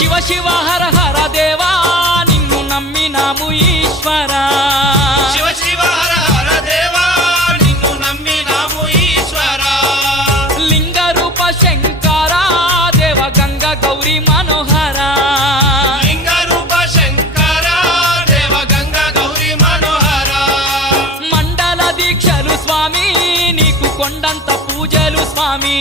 శివ శివ హర హర దేవా నిన్ను నమ్మినాము ఈశ్వరా శివ శివ హర హర దేవా నిన్ను నమ్మినాము ఈశ్వరా లింగ రూప శంకర దేవ గంగ గౌరీ మనోహర లింగ రూప శంకర దేవ గంగ గౌరీ మనోహర మండల దీక్షలు స్వామి నీకు కొండంత పూజలు స్వామి